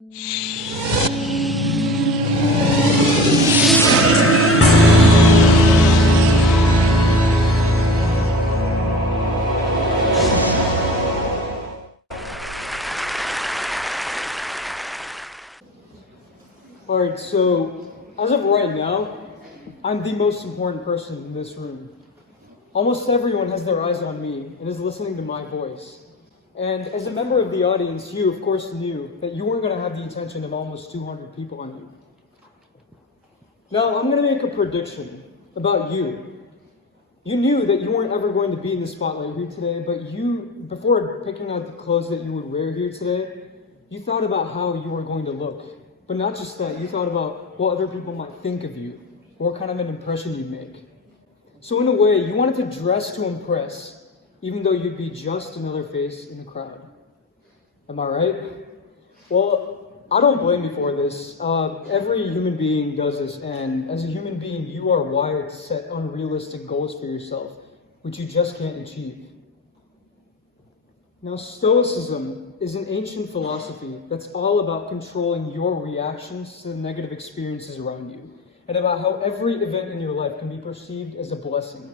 Alright, so as of right now, I'm the most important person in this room. Almost everyone has their eyes on me and is listening to my voice. And as a member of the audience, you of course knew that you weren't going to have the attention of almost 200 people on you. Now, I'm going to make a prediction about you. You knew that you weren't ever going to be in the spotlight here today, but before picking out the clothes that you would wear here today, you thought about how you were going to look. But not just that, you thought about what other people might think of you, what kind of an impression you'd make. So in a way, you wanted to dress to impress, even though you'd be just another face in the crowd. Am I right? Well, I don't blame you for this. Every human being does this, and as a human being, you are wired to set unrealistic goals for yourself, which you just can't achieve. Now, Stoicism is an ancient philosophy that's all about controlling your reactions to the negative experiences around you, and about how every event in your life can be perceived as a blessing.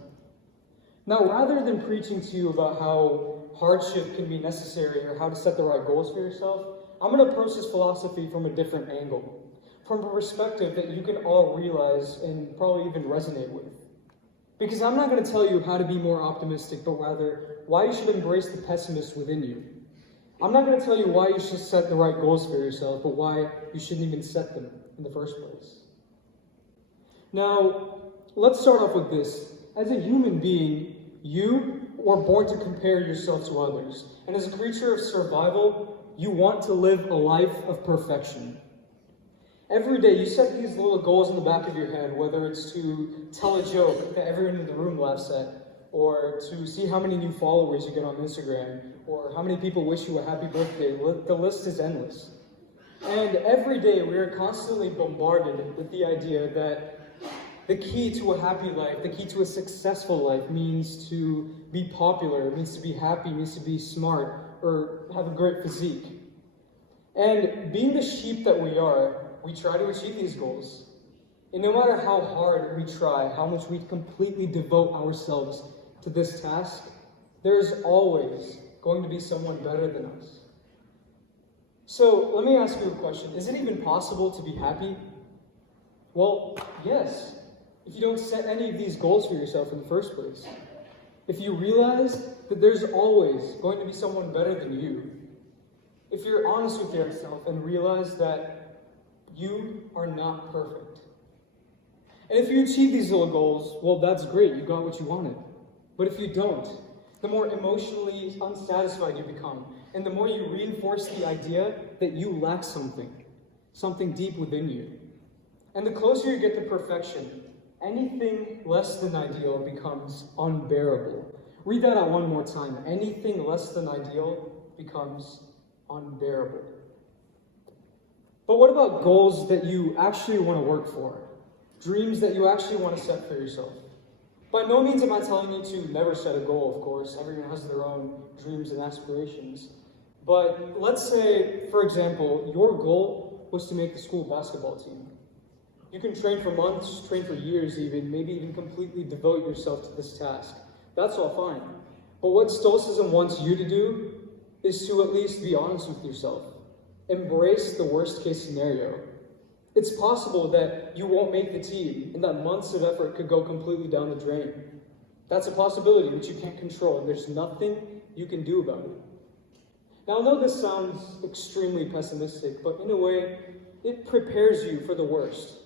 Now, rather than preaching to you about how hardship can be necessary or how to set the right goals for yourself, I'm going to approach this philosophy from a different angle, from a perspective that you can all realize and probably even resonate with. Because I'm not going to tell you how to be more optimistic, but rather why you should embrace the pessimist within you. I'm not going to tell you why you should set the right goals for yourself, but why you shouldn't even set them in the first place. Now, let's start off with this. As a human being, you were born to compare yourself to others. And as a creature of survival, you want to live a life of perfection. Every day, you set these little goals in the back of your head, whether it's to tell a joke that everyone in the room laughs at, or to see how many new followers you get on Instagram, or how many people wish you a happy birthday. The list is endless. And every day, we are constantly bombarded with the idea that the key to a happy life, the key to a successful life means to be popular, it means to be happy, it means to be smart, or have a great physique. And being the sheep that we are, we try to achieve these goals. And no matter how hard we try, how much we completely devote ourselves to this task, there's always going to be someone better than us. So let me ask you a question. Is it even possible to be happy? Well, yes, if you don't set any of these goals for yourself in the first place. If you realize that there's always going to be someone better than you. If you're honest with yourself and realize that you are not perfect. And if you achieve these little goals, well, that's great, you got what you wanted. But if you don't, the more emotionally unsatisfied you become, and the more you reinforce the idea that you lack something deep within you. And the closer you get to perfection, anything less than ideal becomes unbearable. Read that out one more time. Anything less than ideal becomes unbearable. But what about goals that you actually want to work for? Dreams that you actually want to set for yourself? By no means am I telling you to never set a goal, of course. Everyone has their own dreams and aspirations. But let's say, for example, your goal was to make the school basketball team. You can train for months, train for years even, maybe even completely devote yourself to this task. That's all fine. But what Stoicism wants you to do is to at least be honest with yourself. Embrace the worst case scenario. It's possible that you won't make the team and that months of effort could go completely down the drain. That's a possibility which you can't control, and there's nothing you can do about it. Now, I know this sounds extremely pessimistic, but in a way, it prepares you for the worst.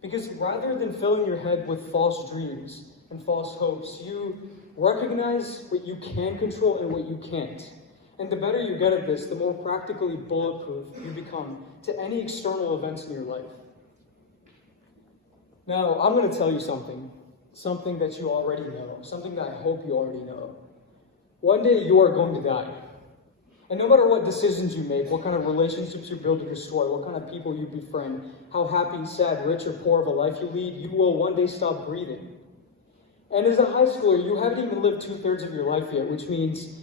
Because rather than filling your head with false dreams and false hopes, you recognize what you can control and what you can't. And the better you get at this, the more practically bulletproof you become to any external events in your life. Now, I'm going to tell you something that you already know, something that I hope you already know. One day you are going to die. And no matter what decisions you make, what kind of relationships you build or destroy, what kind of people you befriend, how happy, sad, rich, or poor of a life you lead, you will one day stop breathing. And as a high schooler, you haven't even lived 2/3 of your life yet, which means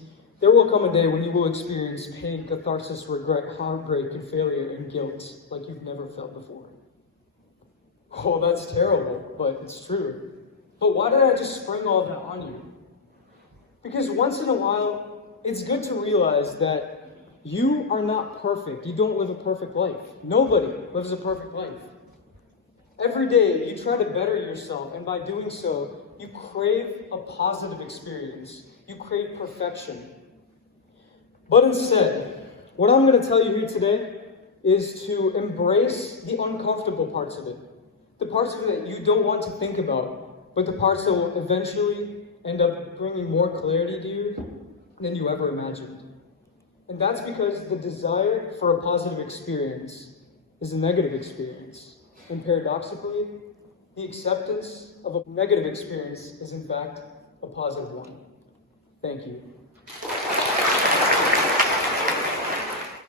There will come a day when you will experience pain, catharsis, regret, heartbreak, and failure, and guilt like you've never felt before. Oh, that's terrible, but it's true. But why did I just spring all that on you? Because once in a while, it's good to realize that you are not perfect. You don't live a perfect life. Nobody lives a perfect life. Every day, you try to better yourself, and by doing so, you crave a positive experience. You crave perfection. But instead, what I'm going to tell you here today is to embrace the uncomfortable parts of it. The parts of it that you don't want to think about, but the parts that will eventually end up bringing more clarity to you than you ever imagined. And that's because the desire for a positive experience is a negative experience. And paradoxically, the acceptance of a negative experience is in fact a positive one. Thank you.